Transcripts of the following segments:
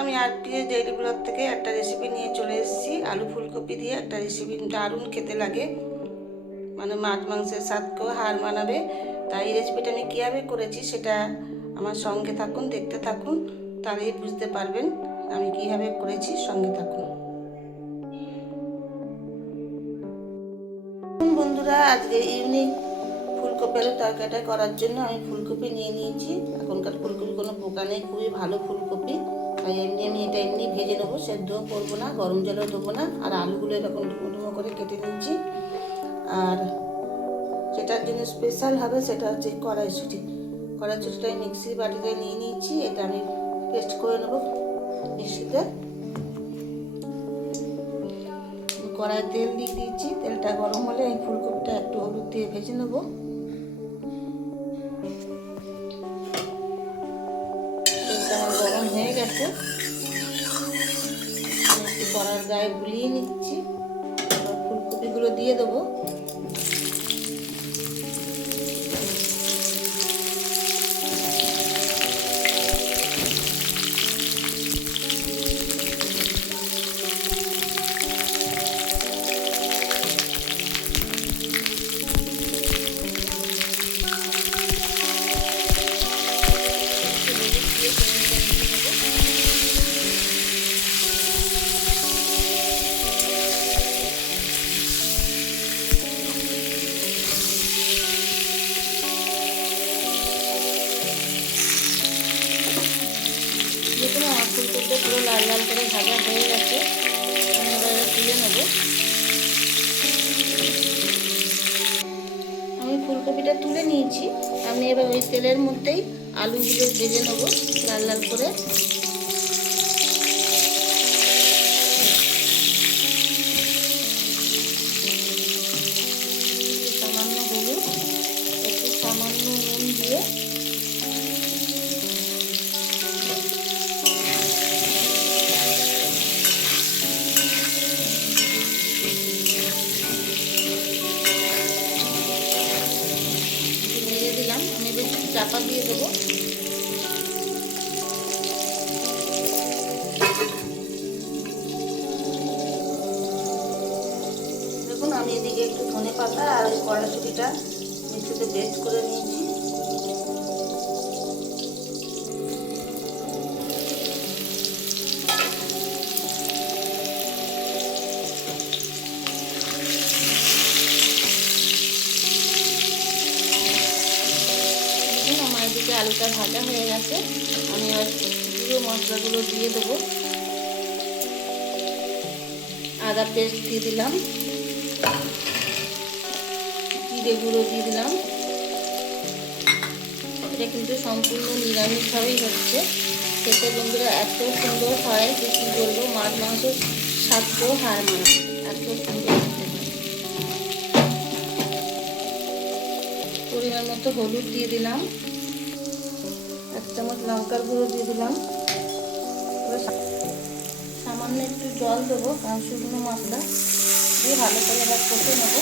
আমি আর daily blog থেকে একটা রেসিপি নিয়ে চলে এসেছি। আলু ফুলকপি দিয়ে একটা রেসিপি দারুণ খেতে লাগে। মানে মাছ মাংসের স্বাদকেও হার মানাবে। তাই রেসিপিটা আমি কীভাবে করেছি সেটা আমার সঙ্গে থাকুন, দেখতে থাকুন, তাহলেই বুঝতে পারবেন আমি কীভাবে করেছি। সঙ্গে থাকুন। বন্ধুরা, আজকে ইউনিক ফুলকপি আলু তরকারিটা করার জন্য আমি ফুলকপি নিয়ে নিয়েছি। এখনকার ফুলকপি কোনো পোকা নেই, খুবই ভালো ফুলকপি। তাই এমনি আমি এটা এমনি ভেজে নেব সেদ্ধও করব না, গরম জলও দেবো না, আর আলুগুলো এরকম ডুমো ডুমো করে কেটে নিচ্ছি আর যেটার জন্য স্পেশাল হবে সেটা হচ্ছে কড়াইশুঁটি। কড়াইশুঁটিটা আমি মিক্সির বাটিতে নিয়ে নিয়েছি, এটা আমি পেস্ট করে নেব মিক্সিতে। কড়াই তেল দিয়ে দিয়েছি, তেলটা গরম হলে এই ফুলকপিটা একটু হলুদ দিয়ে ভেজে নেব। হয়ে একটু গায়ে গুলিয়ে নিচ্ছি। ফুলকপিগুলো দিয়ে দেবো। তেলের মধ্যেই আলুগুলো ভেজে নেব লাল লাল করে। সামান্য হলুদ একটু সামান্য নুন দিয়ে একটু ধনে পাতা আর ওই কড়াশুটিটা মিক্সিতে পেস্ট করে নিয়েছি। আলুটা ভাজা হয়ে গেছে। আমি পুরো মশলাগুলো দিয়ে দেবো। আদা পেস্ট দিয়ে দিলাম। জিরে গুঁড়ো দিয়ে দিলাম। এটা কিন্তু সম্পূর্ণ নিরামিষভাবেই হচ্ছে। খেতে বন্ধুরা, এত সুন্দর হয় যে কী বলব, মাছ, মাংস স্বাদকেও হার মানে এত সুন্দর পরিমাণ মতো হলুদ দিয়ে দিলাম। এক চামচ লঙ্কার গুঁড়ো দিয়ে দিলাম। সামান্য একটু জল দেবো কারণ শুকনো মশলা দিয়ে ভালো করে এবার কষে নেব।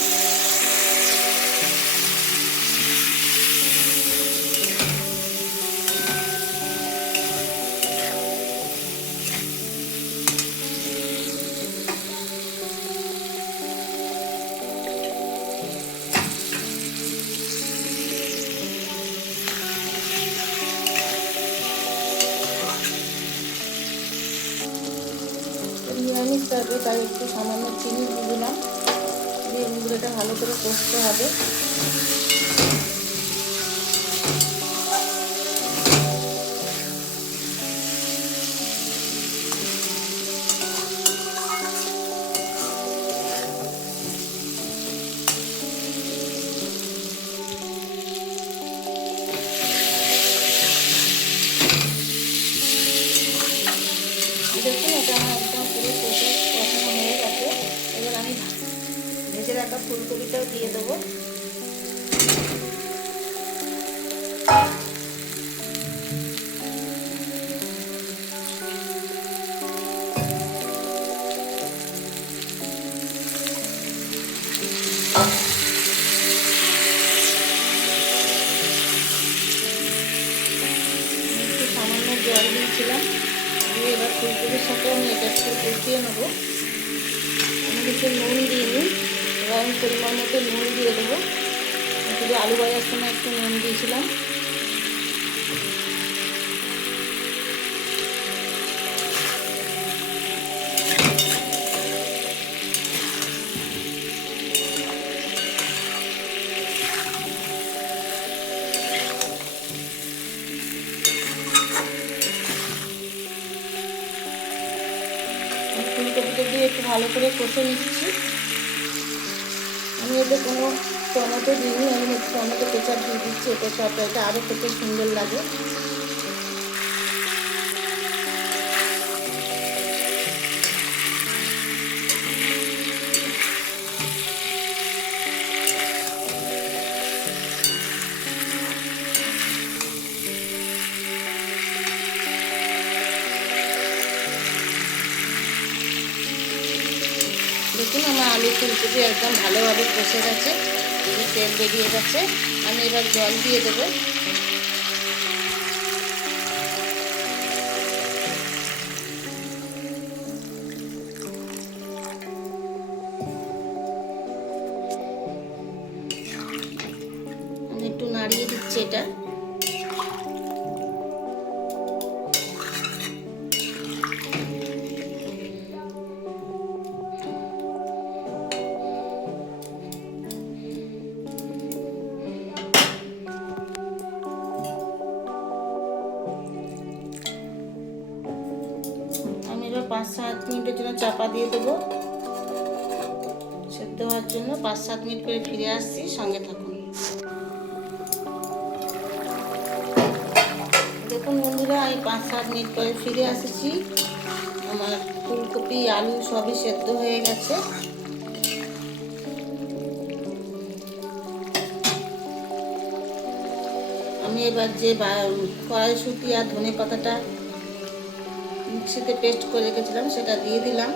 তরকারি তাই একটু সামান্য চিনি দিয়ে দিলাম দিয়ে এগুলোটা ভালো করে কষতে হবে। দেখুন, এটা আমার একদম পুরো কষে রাখা ফুলকপিটাও দিয়ে দেবো। শুধু আলু ভাজার সময় একটু নুন দিয়েছিলাম। দিয়ে একটু ভালো করে কষে নিচ্ছি। এতে কোনো টমেটো দিইনি, আমি হচ্ছে টমেটো কেচাপ দিয়ে দিচ্ছি, এটা সবটা এটা আরও খেতে সুন্দর লাগে। আলু একদম ভালোভাবে কষে গেছে তেল বেরিয়ে গেছে। আমি এবার জল দিয়ে দেবো। সাত মিনিটের জন্য চাপা দিয়ে দেবো। সেদ্ধ হওয়ার জন্য পাঁচ সাত মিনিট করে ফিরে আসছি, সঙ্গে থাকুন। দেখুন বন্ধুরা আমি পাঁচ সাত মিনিট পরে ফিরে আসছি। আমার ফুলকপি, আলু সবই সেদ্ধ হয়ে গেছে। আমি এবার যে কড়াইশুঁটি আর ধনে পাতাটা মিক্সিতে পেস্ট করে রেখেছিলাম সেটা দিয়ে দিলাম।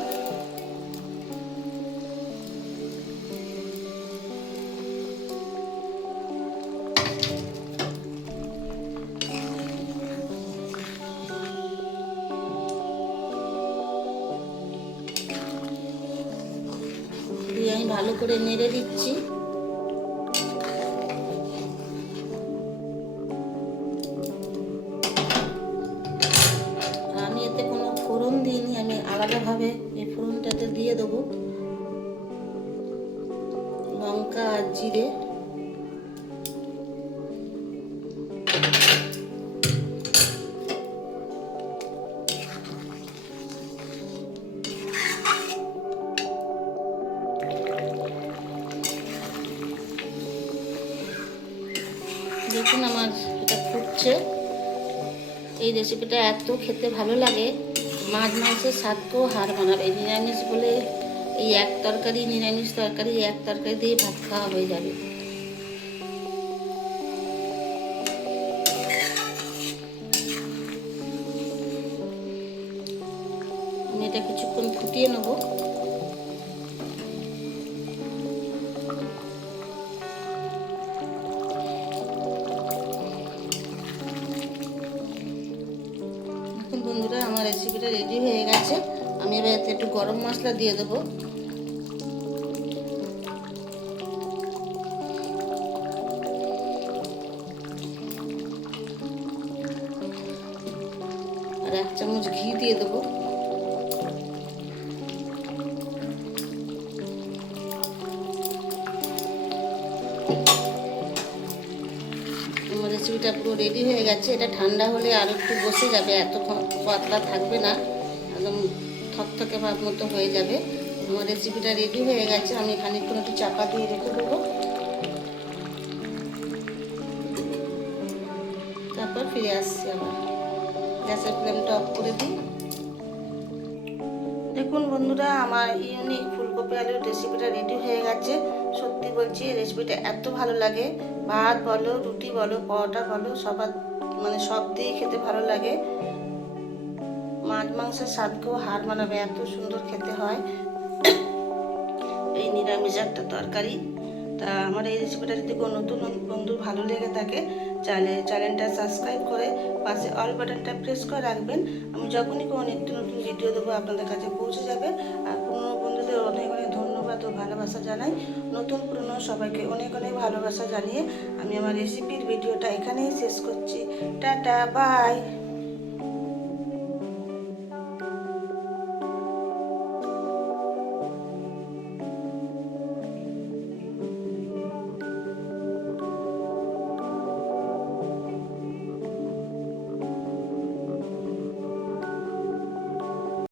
দিয়ে আমি ভালো করে নেড়ে দিচ্ছি। লঙ্কা আর জিরে। দেখুন আমার এটা ফুটছে। এই রেসিপিটা এত খেতে ভালো লাগে। মাছ, মাংসের স্বাদকেও হার মানাবে। নিরামিষ বলে এই এক তরকারি, নিরামিষ তরকারি এক তরকারি দিয়ে ভাত খাওয়া হয়ে যাবে। আমি এটা কিছুক্ষণ ফুটিয়ে নেব। বন্ধুরা, আমার রেসিপিটা রেডি হয়ে গেছে। আমি এবার এতে একটু গরম মশলা দিয়ে দেবো। এক চামচ ঘি দিয়ে দেবো। রেসিপিটা পুরো রেডি হয়ে গেছে। এটা ঠান্ডা হলে আর একটু বসে যাবে, এত পাতলা থাকবে না। একদম থকথকে ভাব মতো হয়ে যাবে। আমার রেসিপিটা রেডি হয়ে গেছে। আমি খানিকক্ষণ একটু চাপা দিয়ে রেখে দেবো। তারপর ফিরে আসছি আবার। গ্যাসের ফ্লেমটা অফ করে দিই। দেখুন বন্ধুরা, আমার ইউনিক ফুলকপি আলুর রেসিপিটা রেডি হয়ে গেছে। সত্যি বলছি রেসিপিটা এত ভালো লাগে। ভাত বলো, রুটি বলো, পরোটা বলো, সবার মানে সব দিয়ে খেতে ভালো লাগে। মাছ মাংসের স্বাদকেও হার মানাবে, এত সুন্দর খেতে হয়। এই নিরামিষ একটা তরকারি। তা আমার এই রেসিপিটা যদি কোনো নতুন বন্ধু ভালো লেগে থাকে, তাহলে চ্যানেলটা সাবস্ক্রাইব করে পাশে অল বাটনটা প্রেস করে রাখবেন। আমি যখনই কোনো নিত্য নতুন ভিডিও দেবো আপনাদের কাছে পৌঁছে যাবে। আর পুরনো বন্ধুদের অনেক অনেক ধন্যবাদ ও ভালোবাসা জানাই। নতুন পুরনো সবাইকে অনেক অনেক ভালোবাসা জানিয়ে আমি আমার রেসিপির ভিডিওটা এখানেই শেষ করছি। Tata, bye!